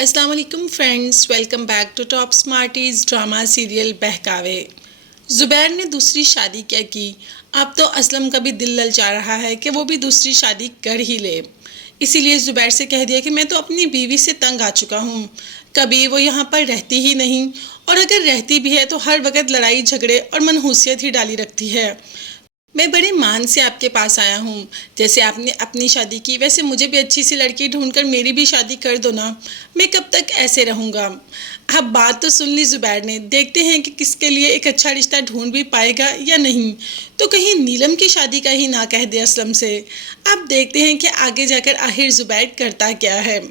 अस्सलाम वालेकुम friends, welcome back to Top Smarties drama serial Bahkave. Zubair ने दूसरी शादी क्या की। अब तो असलम का भी दिल ललचा रहा है कि वो भी दूसरी शादी कर ही ले। इसीलिए ज़ुबैर से कह दिया कि मैं तो अपनी बीवी से तंग आ चुका हूँ। कभी वो यहाँ पर रहती ही नहीं, और अगर रहती भी है तो हर वक्त लड़ाई झगड़े और मनहूसियत ही डाली रखती है। मैं बड़े मान से आपके पास आया हूँ। जैसे आपने अपनी शादी की वैसे मुझे भी अच्छी सी लड़की ढूंढकर मेरी भी शादी कर दो ना। मैं कब तक ऐसे रहूँगा। अब बात तो सुन ली ज़ुबैर ने, देखते हैं कि किसके लिए एक अच्छा रिश्ता ढूंढ भी पाएगा या नहीं। तो कहीं नीलम की शादी का ही ना कह दे असलम से। अब देखते हैं कि आगे जाकर आखिर ज़ुबैर करता क्या है।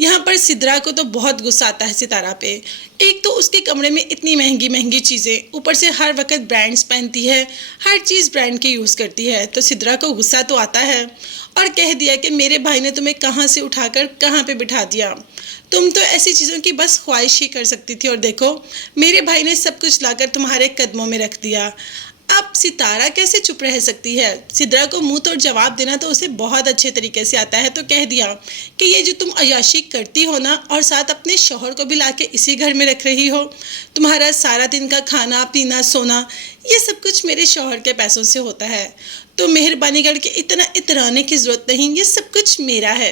यहाँ पर सिद्रा को तो बहुत गुस्सा आता है सितारा पे। एक तो उसके कमरे में इतनी महंगी महंगी चीज़ें, ऊपर से हर वक्त ब्रांड्स पहनती है, हर चीज़ ब्रांड की यूज़ करती है। तो सिद्रा को गुस्सा तो आता है और कह दिया कि मेरे भाई ने तुम्हें कहाँ से उठाकर कहाँ पे बिठा दिया। तुम तो ऐसी चीज़ों की बस ख्वाहिश ही कर सकती थी, और देखो मेरे भाई ने सब कुछ लाकर तुम्हारे कदमों में रख दिया। अब सितारा कैसे चुप रह सकती है। सिद्रा को मुंह तोड़ जवाब देना तो उसे बहुत अच्छे तरीके से आता है। तो कह दिया कि ये जो तुम अय्याशी करती हो ना, और साथ अपने शौहर को भी लाके इसी घर में रख रही हो, तुम्हारा सारा दिन का खाना पीना सोना ये सब कुछ मेरे शौहर के पैसों से होता है। तो मेहरबानी करके इतना इतराने की ज़रूरत नहीं, ये सब कुछ मेरा है।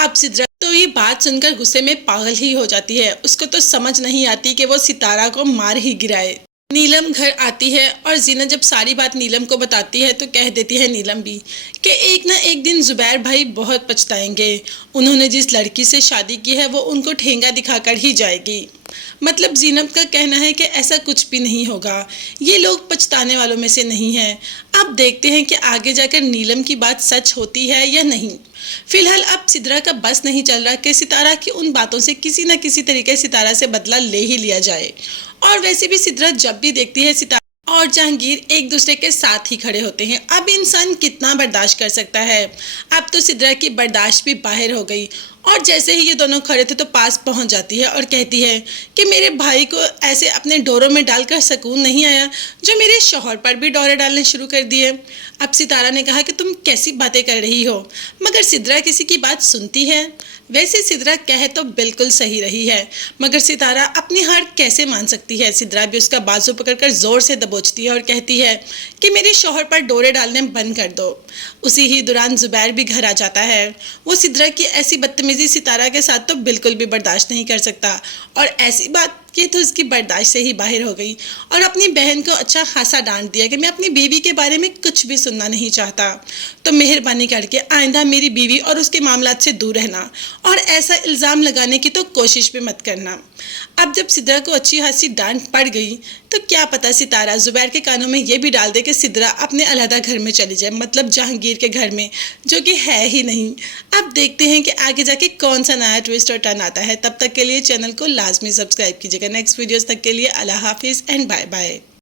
अब सिद्रा तो ये बात सुनकर गुस्से में पागल ही हो जाती है। उसको तो समझ नहीं आती कि वो सितारा को मार ही गिराए। नीलम घर आती है और जीनत जब सारी बात नीलम को बताती है तो कह देती है नीलम भी कि एक ना एक दिन ज़ुबैर भाई बहुत पछताएंगे। उन्होंने जिस लड़की से शादी की है वो उनको ठेंगा दिखाकर ही जाएगी। मतलब जीनत का कहना है कि ऐसा कुछ भी नहीं होगा, ये लोग पछताने वालों में से नहीं हैं। अब देखते हैं कि आगे जाकर नीलम की बात सच होती है या नहीं। फिलहाल अब सिद्रा का बस नहीं चल रहा कि सितारा की उन बातों से किसी न किसी तरीके सितारा से बदला ले ही लिया जाए। और वैसे भी सिद्रा जब भी देखती है सितारा और जहांगीर एक दूसरे के साथ ही खड़े होते हैं, अब इंसान कितना बर्दाश्त कर सकता है। अब तो सिद्रा की बर्दाश्त भी बाहर हो गई, और जैसे ही ये दोनों खड़े थे तो पास पहुंच जाती है और कहती है कि मेरे भाई को ऐसे अपने डोरों में डालकर सुकून नहीं आया, जो मेरे शौहर पर भी डोरे डालने शुरू कर दिए। अब सितारा ने कहा कि तुम कैसी बातें कर रही हो, मगर सिद्रा किसी की बात सुनती है। वैसे सिद्रा कह तो बिल्कुल सही रही है, मगर सितारा अपनी हार कैसे मान सकती है। सिद्रा भी उसका बाजू पकड़कर जोर से दबोचती है और कहती है कि मेरे शौहर पर डोरे डालने बंद कर दो। उसी ही दौरान ज़ुबैर भी घर आ जाता है। वो सिद्रा की ऐसी बदतमीजी सितारा के साथ तो बिल्कुल भी बर्दाश्त नहीं कर सकता, और ऐसी बात कि तो उसकी बर्दाश्त से ही बाहर हो गई और अपनी बहन को अच्छा खासा डांट दिया कि मैं अपनी बीवी के बारे में कुछ भी सुनना नहीं चाहता। तो मेहरबानी करके आइंदा मेरी बीवी और उसके मामलात से दूर रहना, और ऐसा इल्ज़ाम लगाने की तो कोशिश भी मत करना। अब जब सिद्रा को अच्छी खासी डांट पड़ गई तो क्या पता सितारा ज़ुबैर के कानों में ये भी डाल दे कि सिद्रा अपने अलहदा घर में चली जाए, मतलब जहांगीर के घर में, जो कि है ही नहीं। अब देखते हैं कि आगे जाके कौन सा नया ट्विस्ट और टर्न आता है। तब तक के लिए चैनल को लाजमी सब्सक्राइब कीजिएगा। नेक्स्ट वीडियोस तक के लिए अल्लाह हाफिज़ एंड बाय बाय।